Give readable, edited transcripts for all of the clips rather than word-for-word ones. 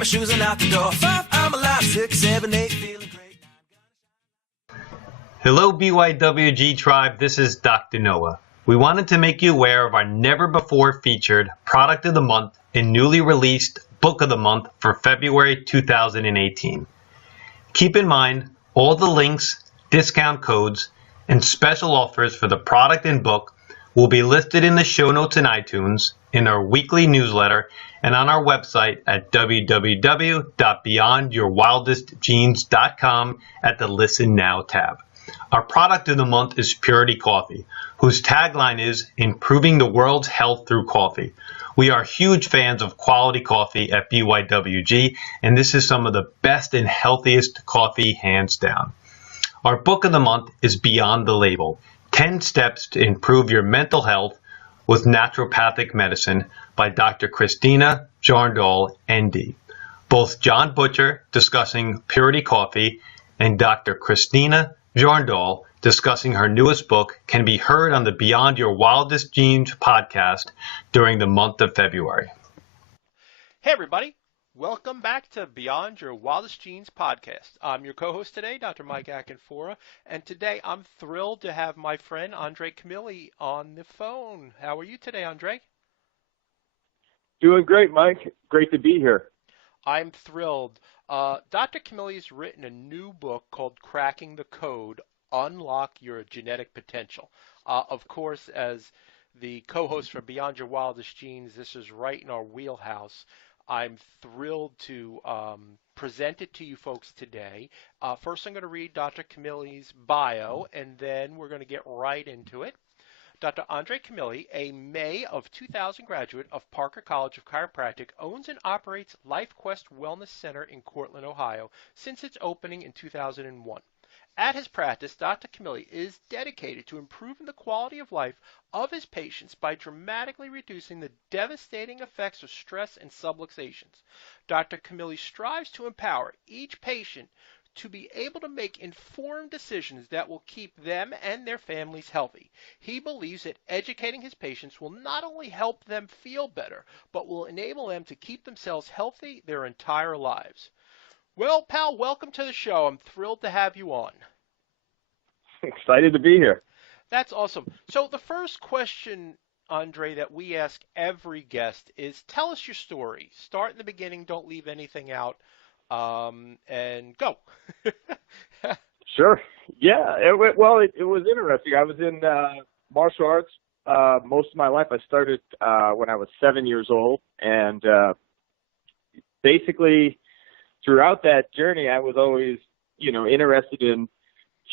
my shoes and out the door. 5, I'm alive. 6, 7, 8, feeling great. Hello BYWG tribe, this is Dr. Noah. We wanted to make you aware of our never before featured product of the month and newly released book of the month for February 2018. Keep in mind, all the links, discount codes, and special offers for the product and book will be listed in the show notes in iTunes, in our weekly newsletter, and on our website at www.beyondyourwildestgenes.com at the Listen Now tab. Our product of the month is Purity Coffee, whose tagline is improving the world's health through coffee. We are huge fans of quality coffee at BYWG, and this is some of the best and healthiest coffee hands down. Our book of the month is Beyond the Label, 10 Steps to Improve Your Mental Health with Naturopathic Medicine by Dr. Christina Jarndal, ND. Both John Butcher discussing Purity Coffee and Dr. Christina Jarndal discussing her newest book can be heard on the Beyond Your Wildest Genes podcast during the month of February. Hey everybody, welcome back to Beyond Your Wildest Genes podcast. I'm your co-host today, Dr. Mike Akinfora, and today I'm thrilled to have my friend Andre Camelli on the phone. How are you today, Andre? Doing great, Mike. Great to be here. I'm thrilled. Dr. Camelli has written a new book called Cracking the Code, Unlock Your Genetic Potential. Of course, as the co-host for Beyond Your Wildest Genes, this is right in our wheelhouse. I'm thrilled to present it to you folks today. First, I'm going to read Dr. Camelli's bio, and then we're going to get right into it. Dr. Andre Camelli, a May of 2000 graduate of Parker College of Chiropractic, owns and operates LifeQuest Wellness Center in Cortland, Ohio, since its opening in 2001. At his practice, Dr. Camelli is dedicated to improving the quality of life of his patients by dramatically reducing the devastating effects of stress and subluxations. Dr. Camelli strives to empower each patient to be able to make informed decisions that will keep them and their families healthy. He believes that educating his patients will not only help them feel better, but will enable them to keep themselves healthy their entire lives. Well, pal, welcome to the show. I'm thrilled to have you on. Excited to be here. That's awesome. So the first question, Andre, that we ask every guest is tell us your story. Start in the beginning, don't leave anything out, and go. Sure. Yeah. It was interesting. I was in martial arts most of my life. I started when I was 7 years old, and basically throughout that journey, I was always, interested in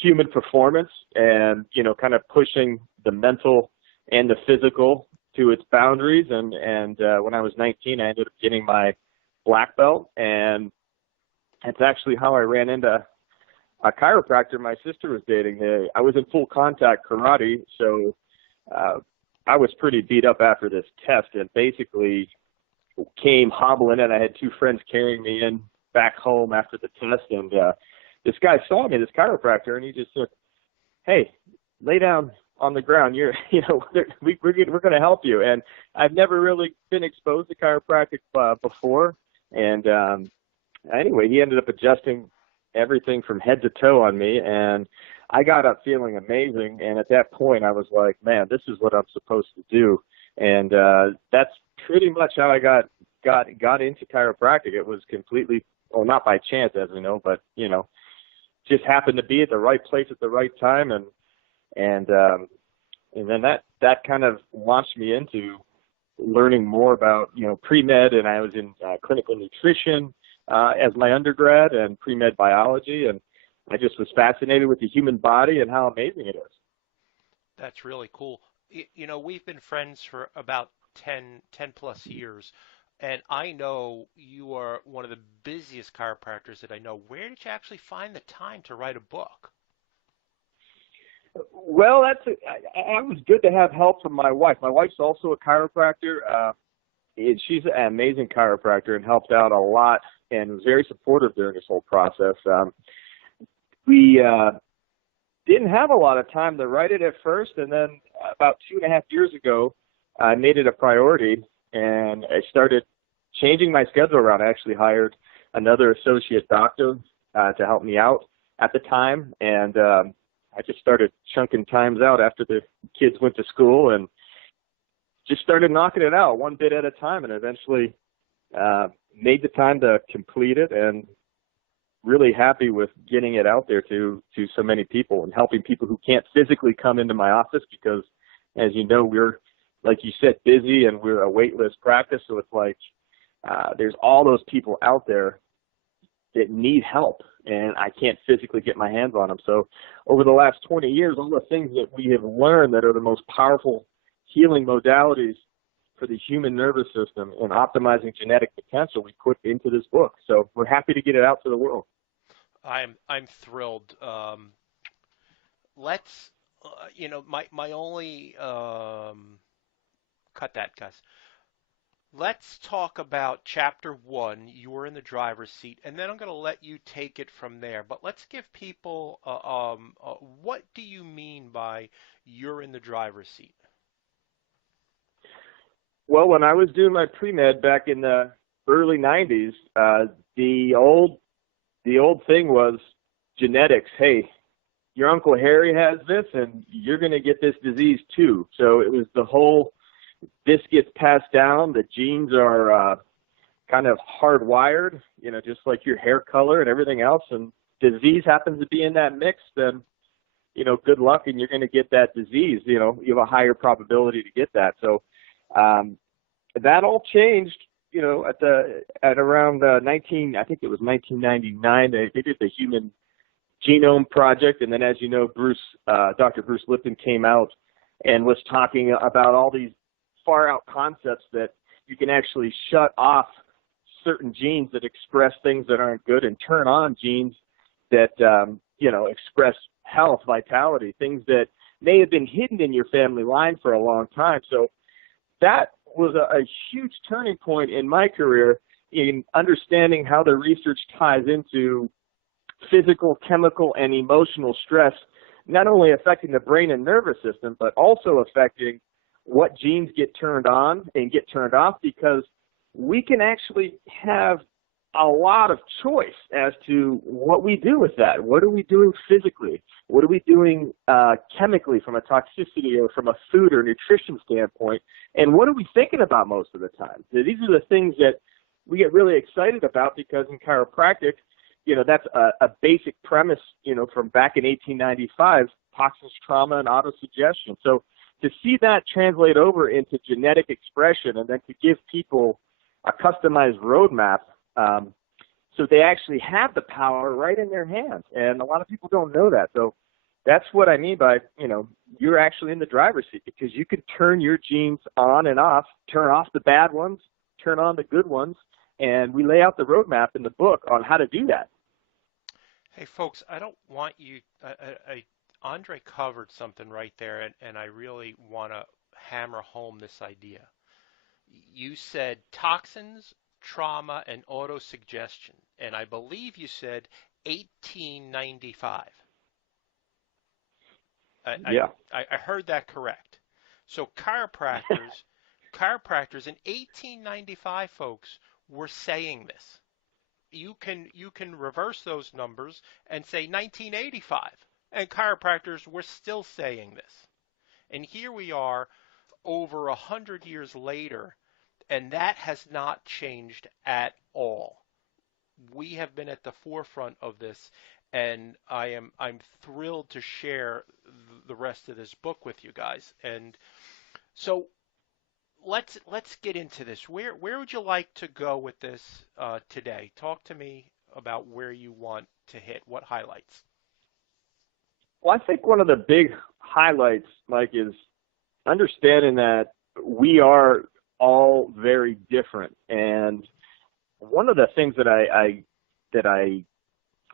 human performance and, kind of pushing the mental and the physical to its boundaries. And when I was 19, I ended up getting my black belt, and that's actually how I ran into a chiropractor my sister was dating. I was in full contact karate, so I was pretty beat up after this test, and basically came hobbling in. I had two friends carrying me in back home after the test, and this guy saw me, this chiropractor, and he just said, "Hey, lay down on the ground. We're going to help you." And I've never really been exposed to chiropractic before, and anyway, he ended up adjusting everything from head to toe on me, and I got up feeling amazing. And at that point, I was like, man, this is what I'm supposed to do. And that's pretty much how I got into chiropractic. It was completely, well, not by chance, as we know, but just happened to be at the right place at the right time, and then that kind of launched me into learning more about pre-med, and I was in clinical nutrition as my undergrad and pre-med biology, and I just was fascinated with the human body and how amazing it is. That's really cool. We've been friends for about 10 plus years, and I know you are one of the busiest chiropractors that I know. Where did you actually find the time to write a book? Well, I was good to have help from my wife. My wife's also a chiropractor. She's an amazing chiropractor and helped out a lot and was very supportive during this whole process. We didn't have a lot of time to write it at first, and then about 2.5 years ago, I made it a priority, and I started changing my schedule around. I actually hired another associate doctor to help me out at the time, and I just started chunking times out after the kids went to school and just started knocking it out one bit at a time, and eventually made the time to complete it, and really happy with getting it out there to so many people and helping people who can't physically come into my office because, as you know, we're, like you said, busy, and we're a waitlist practice. So it's like there's all those people out there that need help, and I can't physically get my hands on them. So over the last 20 years, all the things that we have learned that are the most powerful healing modalities for the human nervous system and optimizing genetic potential, we put into this book. So we're happy to get it out to the world. I'm thrilled. Let's, my only, cut that, guys. Let's talk about chapter 1. You were in the driver's seat, and then I'm going to let you take it from there. But let's give people, what do you mean by you're in the driver's seat? Well, when I was doing my pre-med back in the early 90s, the old thing was genetics. Hey, your Uncle Harry has this, and you're going to get this disease too. So it was the whole, this gets passed down. The genes are kind of hardwired, just like your hair color and everything else. And disease happens to be in that mix, then, good luck, and you're going to get that disease. You have a higher probability to get that. So that all changed, at around I think it was 1999. They did the Human Genome Project, and then, as you know, Dr. Bruce Lipton came out and was talking about all these far out concepts that you can actually shut off certain genes that express things that aren't good and turn on genes that express health, vitality, things that may have been hidden in your family line for a long time. So that was a huge turning point in my career in understanding how the research ties into physical, chemical, and emotional stress, not only affecting the brain and nervous system, but also affecting what genes get turned on and get turned off, because we can actually have a lot of choice as to what we do with that. What are we doing physically? What are we doing chemically from a toxicity or from a food or nutrition standpoint? And what are we thinking about most of the time? So these are the things that we get really excited about, because in chiropractic, that's a basic premise, from back in 1895, toxins, trauma, and autosuggestion. So to see that translate over into genetic expression, and then to give people a customized roadmap, so they actually have the power right in their hands. And a lot of people don't know that. So that's what I mean by, you're actually in the driver's seat, because you can turn your genes on and off, turn off the bad ones, turn on the good ones. And we lay out the roadmap in the book on how to do that. Hey, folks, I don't want you, Andre covered something right there, and I really want to hammer home this idea. You said toxins, trauma, and autosuggestion, and I believe you said 1895. Yeah. I heard that correct. So chiropractors in 1895, folks, were saying this. You can reverse those numbers and say 1985, and chiropractors were still saying this. And here we are over 100 years later, and that has not changed at all. We have been at the forefront of this, and I'm thrilled to share the rest of this book with you guys. And so let's get into this. Where would you like to go with this today? Talk to me about where you want to hit. What highlights? Well, I think one of the big highlights, Mike, is understanding that we are all very different. And one of the things that I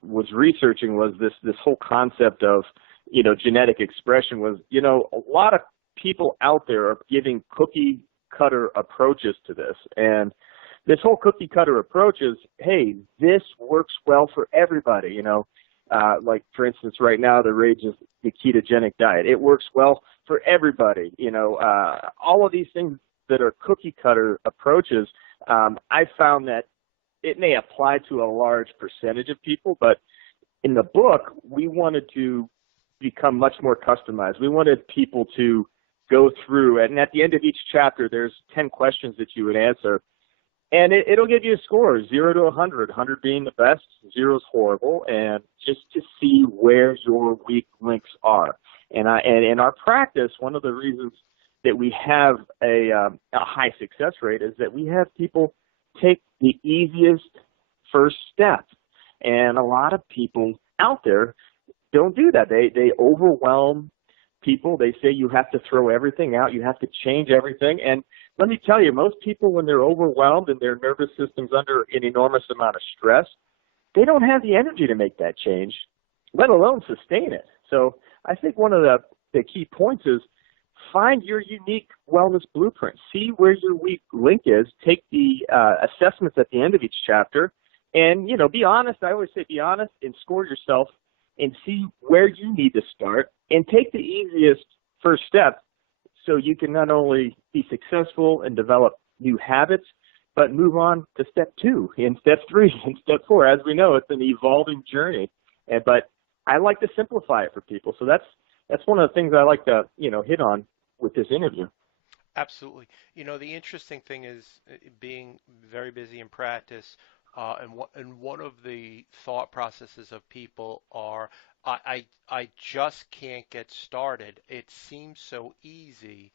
was researching was this whole concept of, genetic expression was, a lot of people out there are giving cookie cutter approaches to this. And this whole cookie cutter approach is, hey, this works well for everybody. Like, for instance, right now the rage is the ketogenic diet. It works well for everybody. All of these things that are cookie cutter approaches I found that it may apply to a large percentage of people, but in the book, we wanted to become much more customized. We wanted people to go through, and at the end of each chapter, there's 10 questions that you would answer. And it'll give you a score, 0 to 100, 100 being the best, 0 is horrible, and just to see where your weak links are. And in our practice, one of the reasons that we have a high success rate is that we have people take the easiest first step. And a lot of people out there don't do that. They overwhelm people. They say you have to throw everything out. You have to change everything. And let me tell you, most people, when they're overwhelmed and their nervous system's under an enormous amount of stress, they don't have the energy to make that change, let alone sustain it. So I think one of the key points is find your unique wellness blueprint. See where your weak link is. Take the assessments at the end of each chapter and, be honest. I always say be honest and score yourself and see where you need to start and take the easiest first step so you can not only be successful and develop new habits, but move on to step 2 and step 3 and step 4. As we know, it's an evolving journey, but I like to simplify it for people. So that's one of the things I like to, hit on with this interview. Absolutely. The interesting thing is being very busy in practice, and one of the thought processes of people are, I just can't get started. It seems so easy.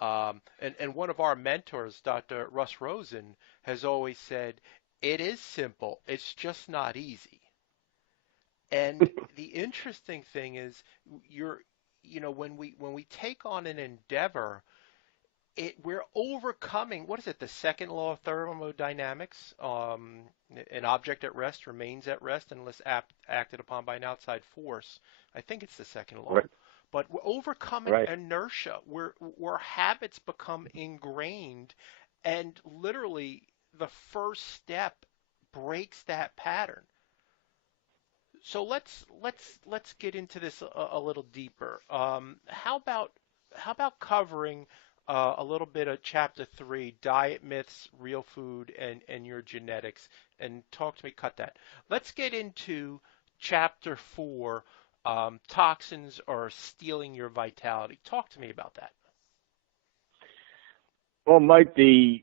And one of our mentors, Dr. Russ Rosen, has always said, it is simple. It's just not easy. And the interesting thing is when we take on an endeavor, we're overcoming, what is it, the second law of thermodynamics? An object at rest remains at rest unless acted upon by an outside force. I think it's the second law. Right. But we're overcoming inertia, where habits become ingrained, and literally the first step breaks that pattern. So let's get into this a little deeper. How about covering a little bit of chapter 3, diet myths, real food, and your genetics, and talk to me. Cut that. Let's get into chapter 4. Toxins are stealing your vitality. Talk to me about that. Well, Mike, the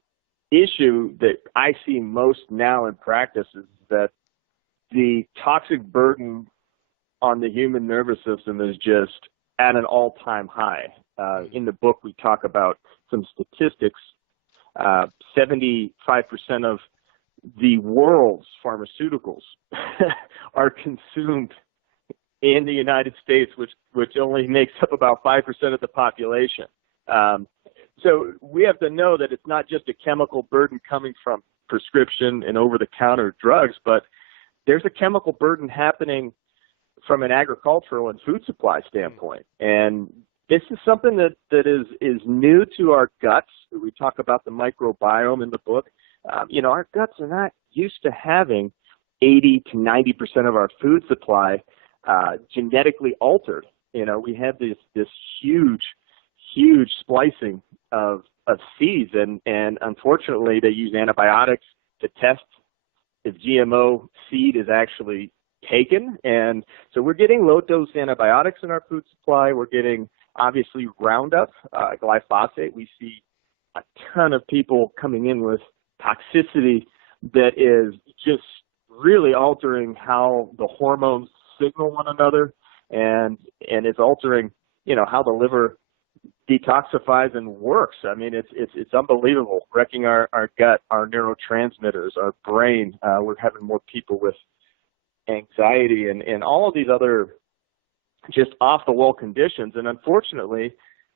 issue that I see most now in practice is that the toxic burden on the human nervous system is just at an all-time high. In the book, we talk about some statistics. 75% of the world's pharmaceuticals are consumed in the United States, which only makes up about 5% of the population. So we have to know that it's not just a chemical burden coming from prescription and over-the-counter drugs, but there's a chemical burden happening from an agricultural and food supply standpoint. And this is something that is new to our guts. We talk about the microbiome in the book. Our guts are not used to having 80 to 90% of our food supply genetically altered. We have this huge splicing of seeds, and unfortunately they use antibiotics to test if GMO seed is actually taken. And so we're getting low-dose antibiotics in our food supply. We're getting, obviously, Roundup, glyphosate. We see a ton of people coming in with toxicity that is just really altering how the hormones signal one another, and it's altering, how the liver detoxifies and works. I mean, it's unbelievable, wrecking our gut, our neurotransmitters, our brain. We're having more people with anxiety and all of these other just off-the-wall conditions. And unfortunately,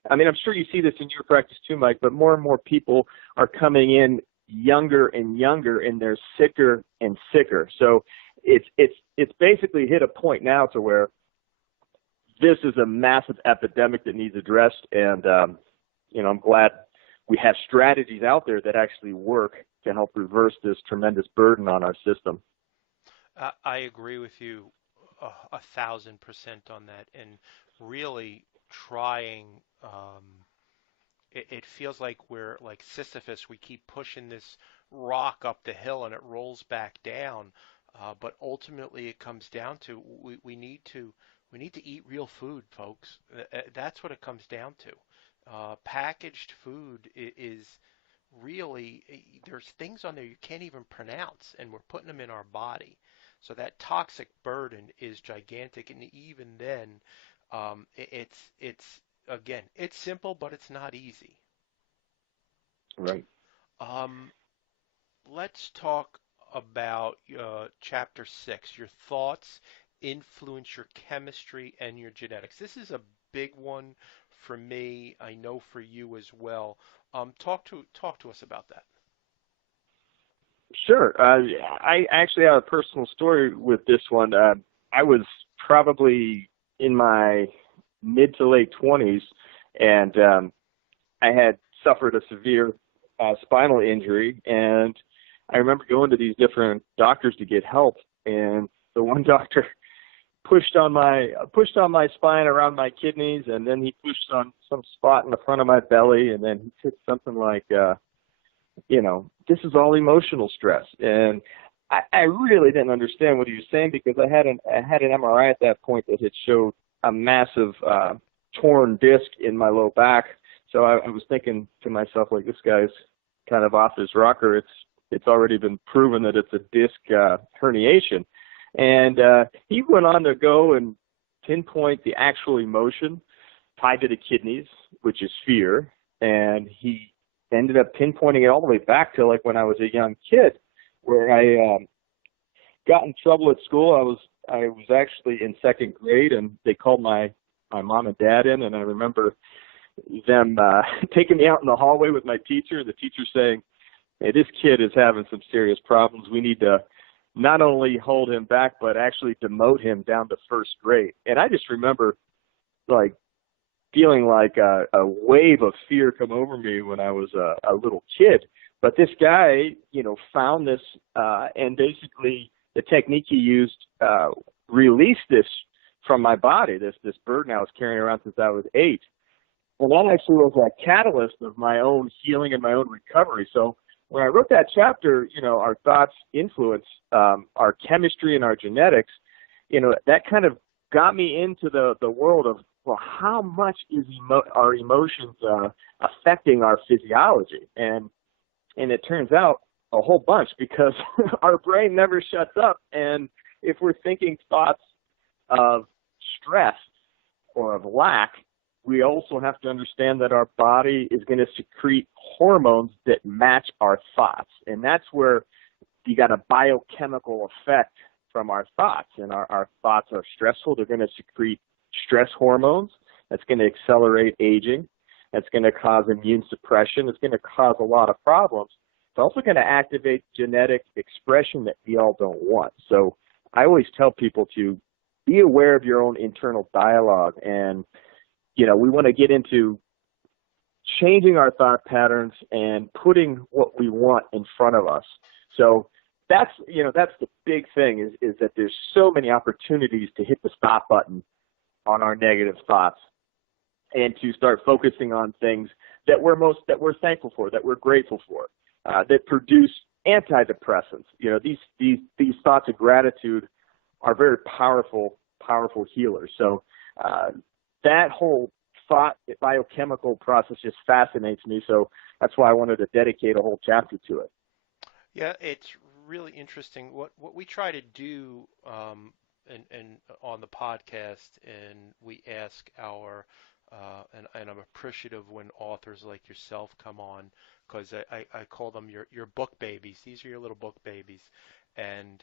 I mean, I'm sure you see this in your practice too, Mike, but more and more people are coming in younger and younger, and they're sicker and sicker. So it's basically hit a point now to where this is a massive epidemic that needs addressed. And, I'm glad we have strategies out there that actually work to help reverse this tremendous burden on our system. I agree with you 1,000% on that. And really trying, it feels like we're like Sisyphus. We keep pushing this rock up the hill and it rolls back down. But ultimately, it comes down to we need to eat real food, folks. That's what it comes down to. Packaged food is really, there's things on there you can't even pronounce, and we're putting them in our body. So that toxic burden is gigantic, and even then, it's again, it's simple, but it's not easy. Right. Um, let's talk about chapter 6. Your thoughts influence your chemistry and your genetics. This is a big one for me. I know for you as well. Talk to us about that. Sure. I actually have a personal story with this one. I was probably in my mid to late 20s, and I had suffered a severe spinal injury, and I remember going to these different doctors to get help, and the one doctor pushed on my spine around my kidneys, and then he pushed on some spot in the front of my belly, and then he said something like, this is all emotional stress. And I really didn't understand what he was saying, because I had an MRI at that point that had showed a massive torn disc in my low back. So I was thinking to myself, like, this guy's kind of off his rocker. It's already been proven that it's a disc herniation. And he went on to go and pinpoint the actual emotion tied to the kidneys, which is fear. And he ended up pinpointing it all the way back to like when I was a young kid, where I got in trouble at school. I was actually in second grade, and they called my mom and dad in, and I remember them taking me out in the hallway with my teacher, the teacher saying, "Hey, this kid is having some serious problems. We need to not only hold him back, but actually demote him down to first grade." And I just remember like feeling like a wave of fear come over me when I was a little kid. But this guy, found this, and basically the technique he used released this from my body, this burden I was carrying around since I was 8. And that actually was a catalyst of my own healing and my own recovery. So when I wrote that chapter, our thoughts influence our chemistry and our genetics, that kind of got me into the world of, well, how much is our emotions affecting our physiology? And it turns out a whole bunch, because our brain never shuts up. And if we're thinking thoughts of stress or of lack, we also have to understand that our body is going to secrete hormones that match our thoughts. And that's where you got a biochemical effect from our thoughts. And our thoughts are stressful. They're going to secrete stress hormones. That's going to accelerate aging. That's going to cause immune suppression. It's going to cause a lot of problems. It's also going to activate genetic expression that we all don't want. So I always tell people to be aware of your own internal dialogue. And, we want to get into changing our thought patterns and putting what we want in front of us. So that's the big thing is that there's so many opportunities to hit the stop button on our negative thoughts, and to start focusing on things that we're thankful for, that we're grateful for, that produce antidepressants. These thoughts of gratitude are very powerful healers. So that whole thought biochemical process just fascinates me. So that's why I wanted to dedicate a whole chapter to it. Yeah, it's really interesting. What we try to do and on the podcast, and we ask our and I'm appreciative when authors like yourself come on, because I call them your book babies. These are your little book babies. And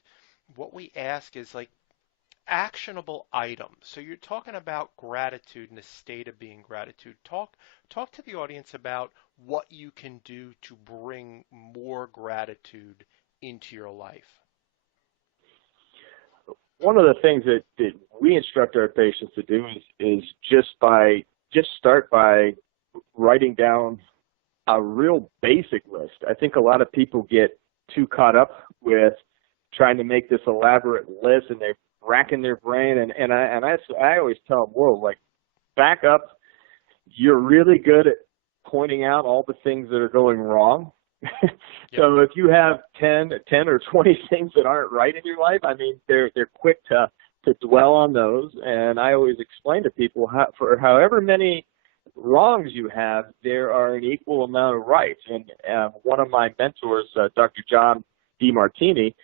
what we ask is like actionable items. So you're talking about gratitude and the state of being gratitude. Talk to the audience about what you can do to bring more gratitude into your life. One of the things that we instruct our patients to do is just start by writing down a real basic list. I think a lot of people get too caught up with trying to make this elaborate list, and they're racking their brain. And I always tell them, whoa, like, back up. You're really good at pointing out all the things that are going wrong. Yep. So if you have 10 or 20 things that aren't right in your life, I mean, they're quick to dwell on those. And I always explain to people for however many wrongs you have, there are an equal amount of rights. And one of my mentors, Dr. John DeMartini,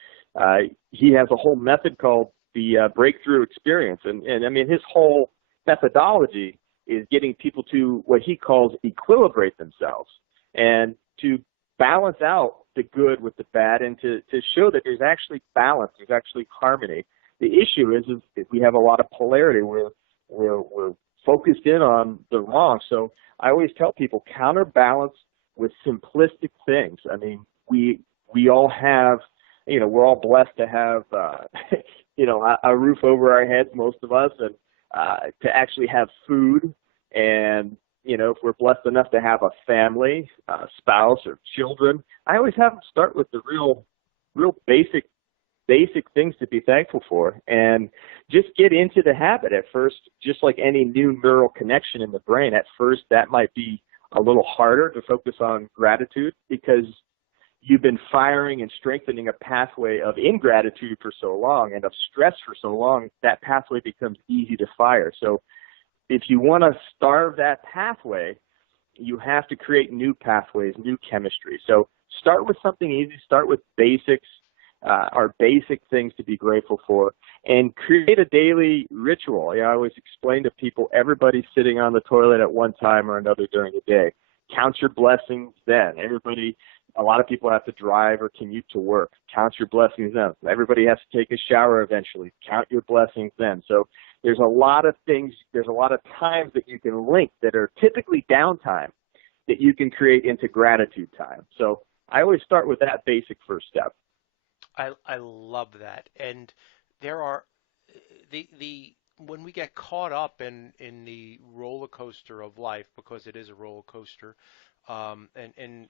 he has a whole method called the breakthrough experience. And I mean, his whole methodology is getting people to what he calls equilibrate themselves and to balance out the good with the bad and to show that there's actually balance, there's actually harmony. The issue is we have a lot of polarity. We're focused in on the wrong. So I always tell people counterbalance with simplistic things. I mean, we all have, we're all blessed to have, a roof over our heads, most of us, and to actually have food. And, if we're blessed enough to have a family, spouse, or children, I always have them start with the real basic things to be thankful for, and just get into the habit. At first, just like any new neural connection in the brain, at first that might be a little harder to focus on gratitude because you've been firing and strengthening a pathway of ingratitude for so long and of stress for so long, that pathway becomes easy to fire. So if you want to starve that pathway, you have to create new pathways, new chemistry. So start with something easy, start with basics, our basic things to be grateful for, and create a daily ritual. I always explain to people, everybody's sitting on the toilet at one time or another during the day. Count your blessings then. A lot of people have to drive or commute to work. Count your blessings then. Everybody has to take a shower eventually. Count your blessings then. So there's a lot of things, there's a lot of times that you can link that are typically downtime that you can create into gratitude time. So I always start with that basic first step. I love that. And there are the when we get caught up in the roller coaster of life, because it is a roller coaster, and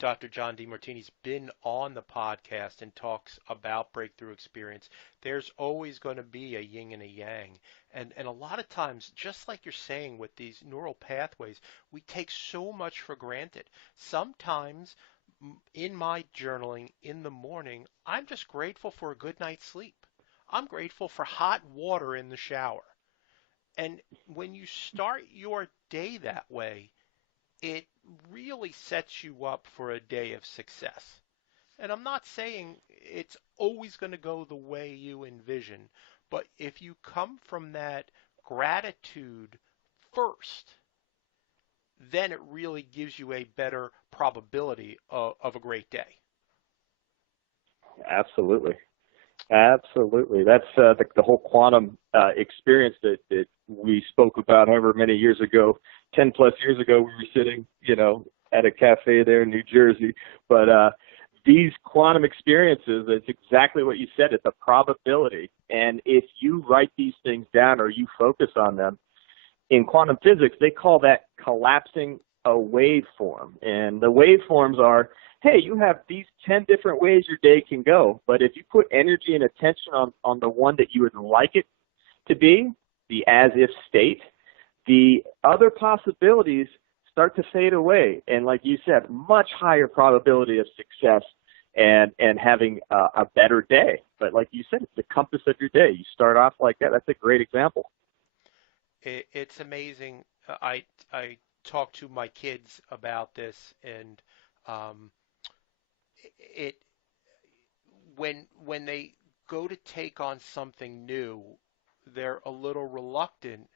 Dr. John DeMartini's been on the podcast and talks about breakthrough experience. There's always going to be a yin and a yang. And a lot of times, just like you're saying with these neural pathways, we take so much for granted. Sometimes in my journaling in the morning, I'm just grateful for a good night's sleep. I'm grateful for hot water in the shower. And when you start your day that way, it really sets you up for a day of success. And I'm not saying it's always going to go the way you envision, but if you come from that gratitude first, then it really gives you a better probability of a great day. Absolutely. Absolutely. That's the whole quantum experience that we spoke about however many years ago. 10 plus years ago, we were sitting, at a cafe there in New Jersey. But these quantum experiences, it's exactly what you said. It's a probability. And if you write these things down or you focus on them, in quantum physics, they call that collapsing a waveform. And the waveforms are, hey, you have these 10 different ways your day can go, but if you put energy and attention on the one that you would like it to be, the as-if state, the other possibilities start to fade away. And like you said, much higher probability of success and having a better day. But like you said, it's the compass of your day. You start off like that. That's a great example. It's amazing. I talk to my kids about this, and it when they go to take on something new, they're a little reluctant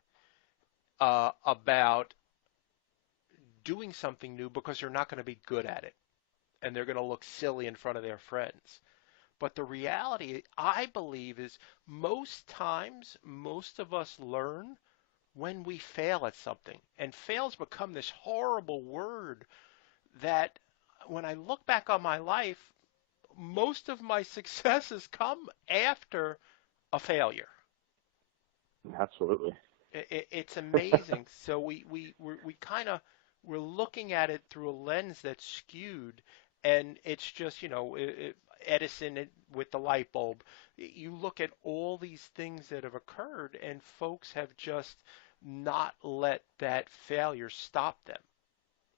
about doing something new because they're not going to be good at it, and they're going to look silly in front of their friends. But the reality, I believe, is most times, most of us learn when we fail at something. And fails become this horrible word that when I look back on my life, most of my successes come after a failure. Absolutely. It's amazing. So we kind of we're looking at it through a lens that's skewed, and it's just Edison with the light bulb. You look at all these things that have occurred, and folks have just not let that failure stop them.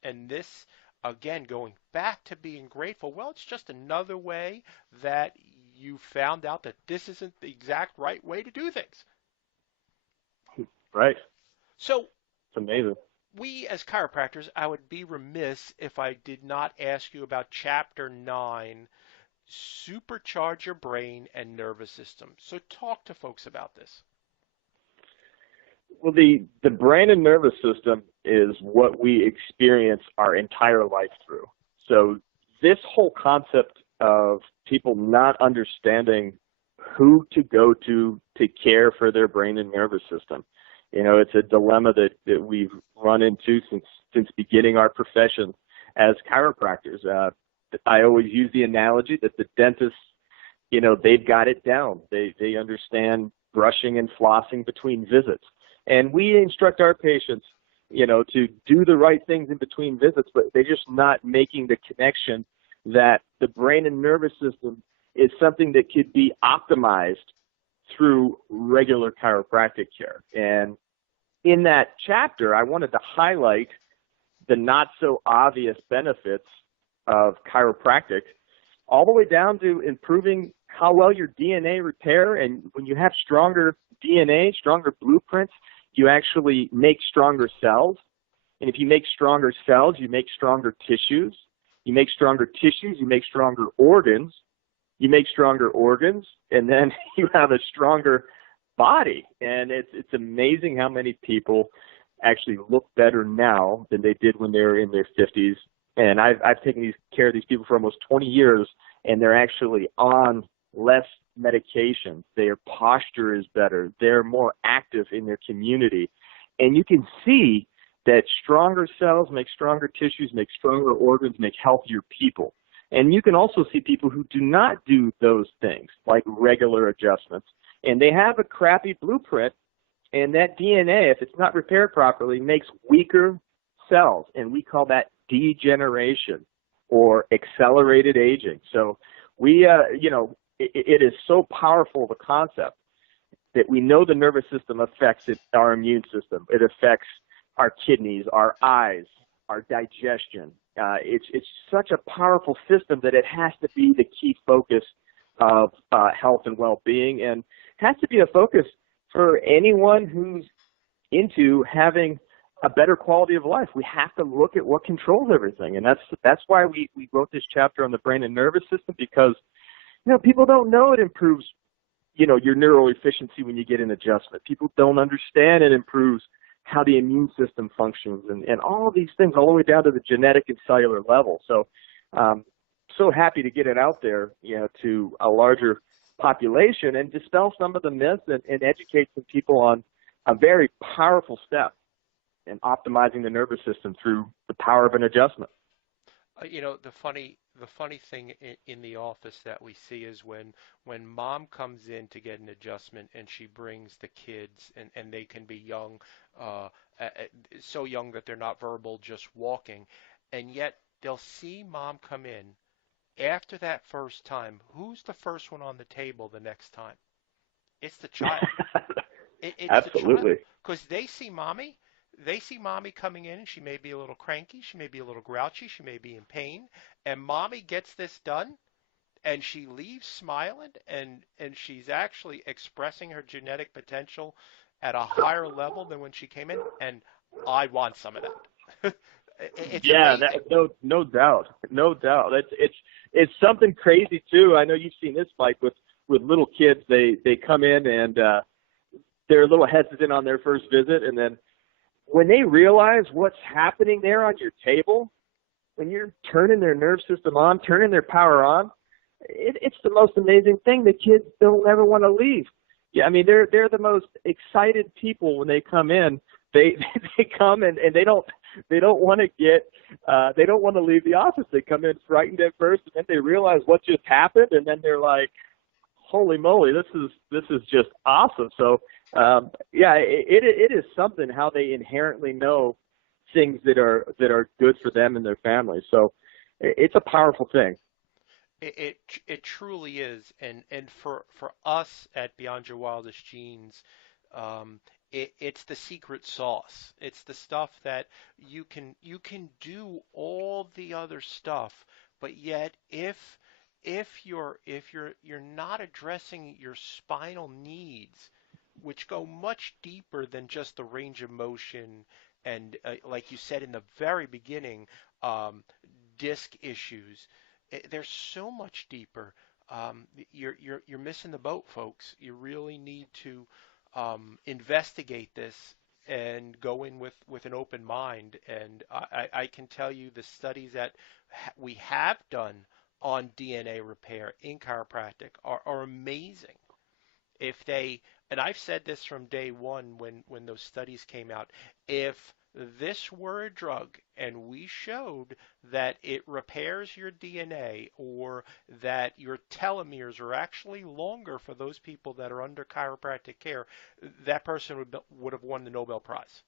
And this, again, going back to being grateful, well, it's just another way that you found out that this isn't the exact right way to do things. Right. So It's amazing. we as chiropractors, I would be remiss if I did not ask you about Chapter 9, Supercharge your brain and nervous system. So talk to folks about this. Well, the brain and nervous system is what we experience our entire life through. So this whole concept of people not understanding who to go to care for their brain and nervous system, it's a dilemma that we've run into since beginning our profession as chiropractors. I always use the analogy that the dentists, they've got it down. They understand brushing and flossing between visits. And we instruct our patients, to do the right things in between visits, but they're just not making the connection that the brain and nervous system is something that could be optimized through regular chiropractic care. And in that chapter, I wanted to highlight the not so obvious benefits of chiropractic, all the way down to improving how well your DNA repair. And when you have stronger DNA, stronger blueprints, you actually make stronger cells. And if you make stronger cells, you make stronger tissues. You make stronger tissues, you make stronger organs. You make stronger organs, and then you have a stronger body. And it's amazing how many people actually look better now than they did when they were in their 50s. And I've taken care of these people for almost 20 years, and they're actually on less medication. Their posture is better. They're more active in their community. And you can see that stronger cells make stronger tissues, make stronger organs, make healthier people. And you can also see people who do not do those things, like regular adjustments, and they have a crappy blueprint, and that DNA, if it's not repaired properly, makes weaker cells, and we call that degeneration or accelerated aging. So we, it is so powerful, the concept, that we know the nervous system affects our immune system. It affects our kidneys, our eyes, our digestion. It's such a powerful system that it has to be the key focus of health and well-being, and has to be a focus for anyone who's into having a better quality of life. We have to look at what controls everything, and that's why we wrote this chapter on the brain and nervous system, because people don't know it improves your neural efficiency when you get an adjustment. People don't understand it improves how the immune system functions, and all of these things, all the way down to the genetic and cellular level. So so happy to get it out there, to a larger population and dispel some of the myths and educate some people on a very powerful step in optimizing the nervous system through the power of an adjustment. The funny thing in the office that we see is when mom comes in to get an adjustment and she brings the kids, and they can be young, so young that they're not verbal, just walking, and yet they'll see mom come in. After that first time, who's the first one on the table the next time? It's the child. It's Absolutely. Because they see mommy coming in, and she may be a little cranky, she may be a little grouchy, she may be in pain, and mommy gets this done, and she leaves smiling, and she's actually expressing her genetic potential at a higher level than when she came in, and I want some of that. It's amazing. No doubt. It's something crazy too. I know you've seen this, Mike, with little kids. They come in and they're a little hesitant on their first visit, and then when they realize what's happening there on your table, when you're turning their nerve system on, turning their power on, it's the most amazing thing. The kids don't ever want to leave. Yeah, I mean, they're the most excited people when they come in. They come and they don't want to leave the office. They come in frightened at first, and then they realize what just happened, and then they're like, holy moly, this is just awesome. So it is something how they inherently know things that are good for them and their families. So it's a powerful thing. It truly is, and for us at Beyond Your Wildest Genes, it's the secret sauce. It's the stuff that you can do all the other stuff, but yet if you're not addressing your spinal needs, which go much deeper than just the range of motion and like you said in the very beginning, um, disc issues. They're so much deeper. You're missing the boat, folks. You really need to investigate this and go in with an open mind. And I can tell you the studies that we have done on DNA repair in chiropractic are amazing. If they, and I've said this from day one when those studies came out, if this were a drug and we showed that it repairs your DNA or that your telomeres are actually longer for those people that are under chiropractic care, that person would have won the Nobel Prize.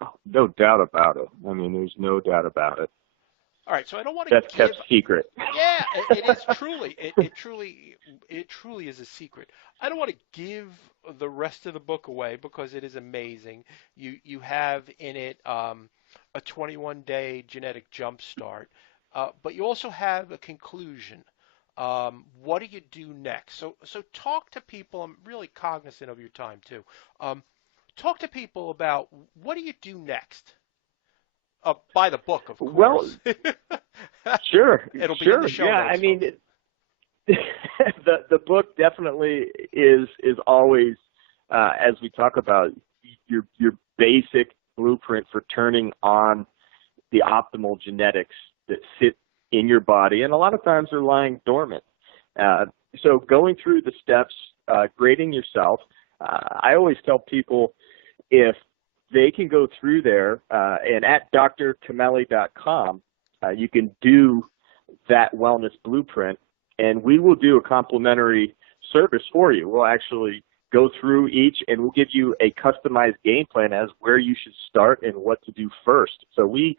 Oh, no doubt about it. I mean, there's no doubt about it. All right, so I don't want to That's kept secret. Yeah, it is truly. It truly is a secret. I don't want to give the rest of the book away because it is amazing. You have in it a 21-day genetic jump start, but you also have a conclusion. What do you do next? So talk to people. I'm really cognizant of your time too. Talk to people about what do you do next. Buy the book, of course. Well, sure. It'll be sure. in the show yeah, notes. I mean, the book definitely is always, as we talk about, your basic blueprint for turning on the optimal genetics that sit in your body, and a lot of times they're lying dormant. So going through the steps, grading yourself, I always tell people if they can go through there, and at drcamelli.com, you can do that wellness blueprint, and we will do a complimentary service for you. We'll actually go through each, and we'll give you a customized game plan as where you should start and what to do first. So we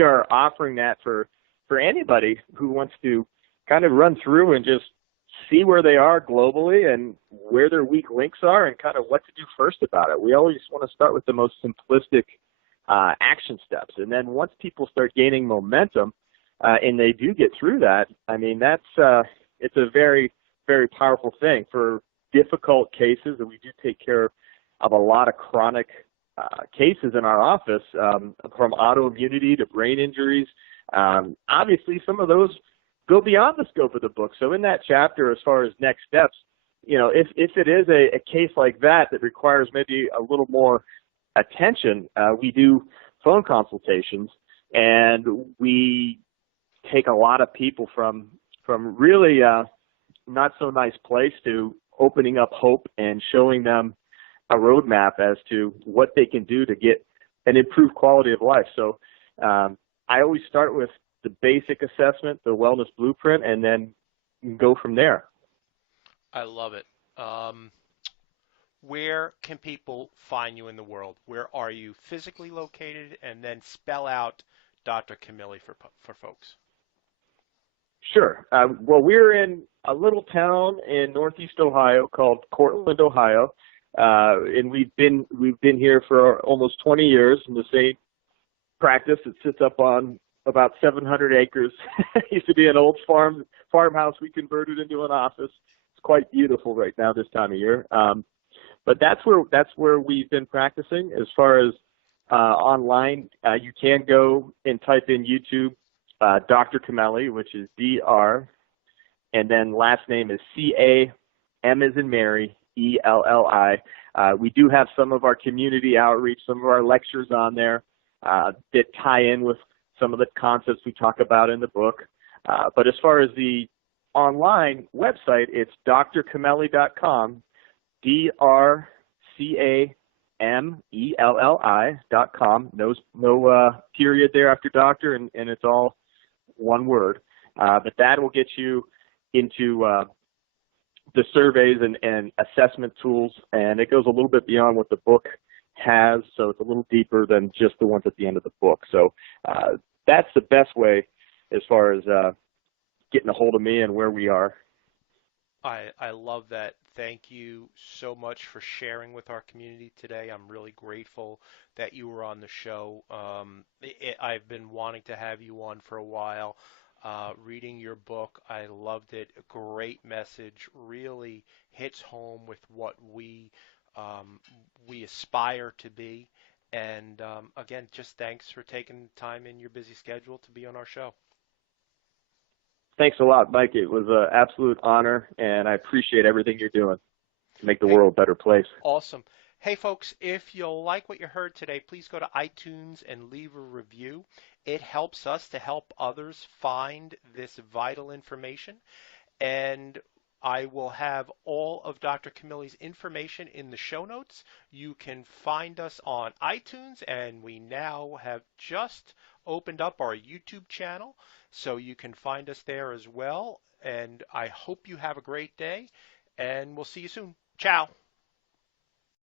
are offering that for anybody who wants to kind of run through and just see where they are globally and where their weak links are and kind of what to do first about it. We always want to start with the most simplistic action steps. And then once people start gaining momentum and they do get through that, I mean, it's a very, very powerful thing. For difficult cases, and we do take care of a lot of chronic cases in our office, from autoimmunity to brain injuries. Obviously, some of those go beyond the scope of the book. So in that chapter, as far as next steps, if it is a case like that requires maybe a little more attention, we do phone consultations, and we take a lot of people from really not so nice place to opening up hope and showing them a roadmap as to what they can do to get an improved quality of life. So I always start with the basic assessment, the wellness blueprint, and then go from there. I love it. Where can people find you in the world? Where are you physically located? And then spell out Dr. Camelli for folks. Sure. Well, we're in a little town in Northeast Ohio called Cortland, Ohio, and we've been here for almost 20 years in the same practice. It sits up on about 700 acres. It used to be an old farmhouse. We converted into an office. It's quite beautiful right now this time of year. But that's where we've been practicing. As far as online, you can go and type in YouTube, Dr. Camelli, which is Dr. and then last name is C-A, M as in Mary, E-L-L-I. We do have some of our community outreach, some of our lectures on there that tie in with some of the concepts we talk about in the book. But as far as the online website, it's drcamelli.com, drcamelli.com. No period there after doctor, and it's all one word. But that will get you into the surveys and assessment tools, and it goes a little bit beyond what the book has, so it's a little deeper than just the ones at the end of the book. So that's the best way as far as getting a hold of me and where we are. I love that. Thank you so much for sharing with our community today. I'm really grateful that you were on the show. I've been wanting to have you on for a while. Reading your book, I loved it. A great message. Really hits home with what we aspire to be. And again, just thanks for taking time in your busy schedule to be on our show. Thanks a lot, Mike. It was an absolute honor, and I appreciate everything you're doing to make the world a better place. Awesome. Hey, folks, if you like what you heard today, please go to iTunes and leave a review. It helps us to help others find this vital information. And I will have all of Dr. Camelli's information in the show notes. You can find us on iTunes, and we now have just opened up our YouTube channel, so you can find us there as well. And I hope you have a great day, and we'll see you soon. Ciao.